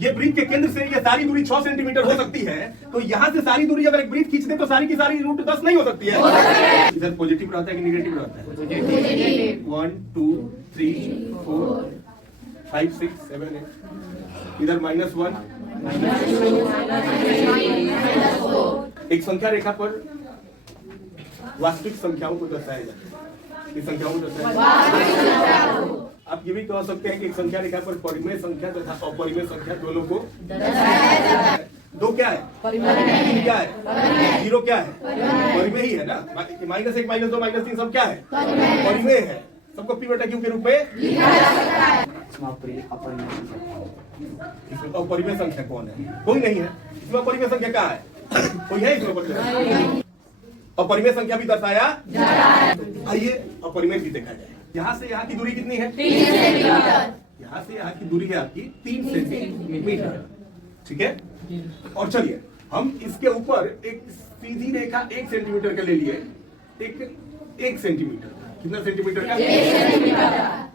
ये वृत्त के केंद्र से ये सारी दूरी 6 सेंटीमीटर हो सकती है, तो यहाँ से सारी दूरी अगर एक वृत्त खींच दे तो सारी की सारी रूट 10 नहीं हो सकती है। इधर पॉजिटिव रहता है कि निगेटिव रहता है? 1 2 3 4 5 6 7 8। इधर -1। एक संख्या रेखा पर वास्तविक संख्याओं को दर्शाया जाता है। इस संख्याओं को दर्शाया आप ये भी कह सकते हैं कि एक संख्या रेखा पर परिमेय संख्या तथा अपरिमेय संख्या दोनों को दर्शाया जाता है। दो क्या है? तीन क्या है? जीरो क्या है? परिमेय ही है ना। -1 -2 -3 सब क्या है? परिमेय है। सबको पी बटा क्यू के रूप में लिखा जा सकता है। इसमें अपरिमेय संख्या कौन है? कोई नहीं है। इसमें अपरिमेय संख्या क्या है? कोई है इसमें अपरिमेय? अपरिमेय संख्या भी दर्शाया जा रहा है। आइए अपरिमेय भी देखा जाए। यहाँ से यहाँ की दूरी कितनी है? 3 सेंटीमीटर। यहाँ से यहाँ की दूरी है आपकी 3 सेंटीमीटर। ठीक है। और चलिए हम इसके ऊपर एक सीधी रेखा 1 सेंटीमीटर का ले लिए। एक सेंटीमीटर कितना सेंटीमीटर का? 1 सेंटीमीटर।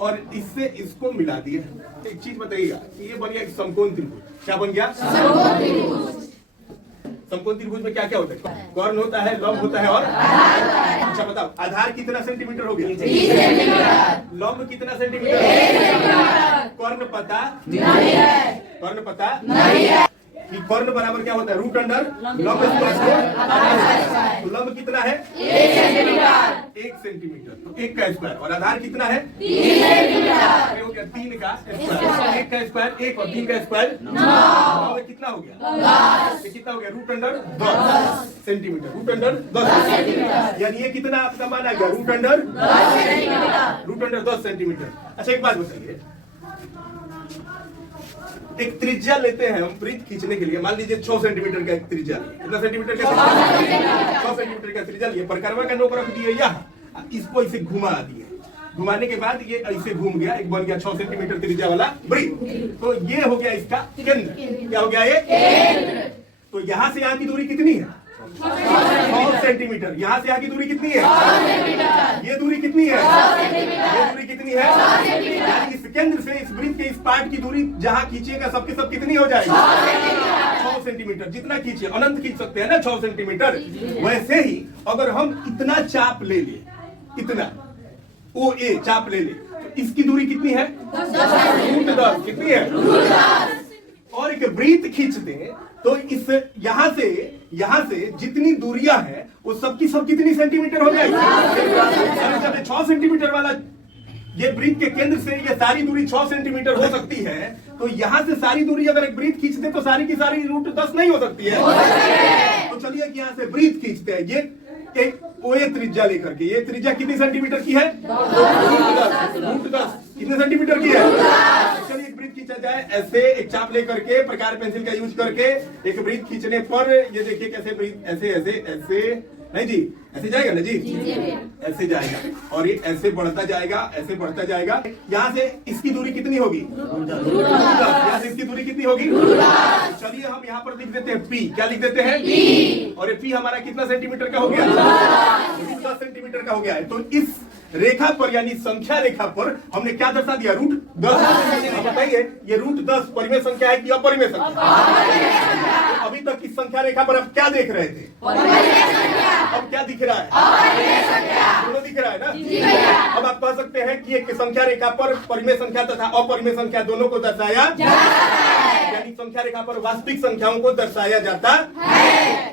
और इससे इसको मिला दिए। एक चीज बताइएगा, ये बन गया एक समकोण त्रिभुज। क्या बन गया? समकोण त्रिभुज। समकोण त्रिभुज में क्या क्या होता है? कर्ण होता है, लंब होता है और अच्छा बताओ, आधार कितना सेंटीमीटर हो गया? 30 सेंटीमीटर। लंब कितना सेंटीमीटर? 1 सेंटीमीटर। कर्ण पता नहीं है। कर्ण पता नहीं है कि कर्ण बराबर क्या होता है? रूट अंडर लंब स्क्वायर। तो लंब कितना है? 1 सेंटीमीटर। 1 सेंटीमीटर तो 1 का स्क्वायर। और आधार कितना है? 3 सेंटीमीटर। हो गया 3 का स्क्वायर। 1 का स्क्वायर 1 और 3 का स्क्वायर 9। कितना हो गया? 10। ये कितना हो गया? Root under 10 centimetre. Root under 10 centimetre. यानी ये कितना आपका माना गया? Root under 10 centimetre. Root under 10 centimetre. अच्छा एक बात बताइए, एक त्रिज्या लेते हैं हम वृत्त खींचने के लिए। मान लीजिए 6 सेंटीमीटर का एक त्रिज्या लिया। कितना सेंटीमीटर का? 6 सेंटीमीटर का त्रिज्या लिए। परिक्रमा का नोक रख दिए यहाँ, इसको इसे घुमा दिए। घुमाने के बाद ये ऐसे घूम गया, एक बन गया 6 सेंटीमीटर त्रिज्या वाला वृत्त। तो ये हो गया इसका केंद्र। क्या हो गया ये? केंद्र। तो यहाँ से यहाँ की दूरी कितनी है? 6 सेंटीमीटर। यहाँ से यहाँ की दूरी कितनी है? 6 सेंटीमीटर। ये दूरी कितनी है? 6 सेंटीमीटर। ये दूरी कितनी है? 6 सेंटीमीटर। यानी इस केंद्र से इस वृत्त के इस पार्ट की दूरी जहाँ खींचिएगा सबके सब कितनी हो जाएगी? 6 सेंटीमीटर। जितना खींचिए अनंत खींच सकते हैं ना 6 सेंटीमीटर। वैसे ही अगर हम इतना चाप ले ले, इतना ओ ए चाप ले ले, तो इसकी दूरी कितनी है? रूट 10। कितनी है? रूट 10। और एक वृत्त खींच दें तो इस यहाँ से जितनी दूरियां हैं वो सबकी सब कितनी सेंटीमीटर हो जाएगी? जब 6 सेंटीमीटर वाला ये वृत्त के केंद्र से ये सारी दूरी 6 सेंटीमीटर हो सकती है, तो यहाँ से सारी दूरी अगर एक वृत्त खींच दे तो सारी की सारी रूट 10 नहीं हो सकती है। तो चलिए कि यहाँ से वृत्त खींचते हैं। ये एक ओए त्रिज्या लेकर के, ये त्रिज्या कितनी सेंटीमीटर की है? रूट 10। कितने सेंटीमीटर की है? चलिए एक वृत्त खींचा जाए ऐसे, एक चाप लेकर के, प्रकार पेंसिल का यूज करके एक वृत्त खींचने पर ये देखिए कैसे वृत्त ऐसे ऐसे ऐसे नहीं जी, ऐसे जाएगा ना जी? ऐसे जाएगा और ये ऐसे बढ़ता जाएगा, ऐसे बढ़ता जाएगा। यहाँ से इसकी दूरी कितनी होगी? यहाँ से इसकी दूरी कितनी होगी? चलिए हम यहाँ पर लिख देते हैं पी। क्या लिख देते हैं? पी। और ये पी हमारा कितना सेंटीमीटर का हो गया? 10 सेंटीमीटर का हो गया है। तो इस रेखा पर यानी संख्या रेखा पर हमने क्या दर्शा दिया? रूट 10। बताइए ये रूट 10 परिमेय संख्या है कि अपरिमेय संख्या? तो अभी तक इस संख्या रेखा पर आप क्या देख रहे थे? अब क्या दिख रहा है? दोनों दिख रहा है ना? अब आप कह सकते हैं कि एक संख्या रेखा पर परिमेय संख्या तथा अपरिमेय संख्या दोनों को दर्शाया यानी संख्या रेखा पर वास्तविक संख्याओं को दर्शाया जाता है।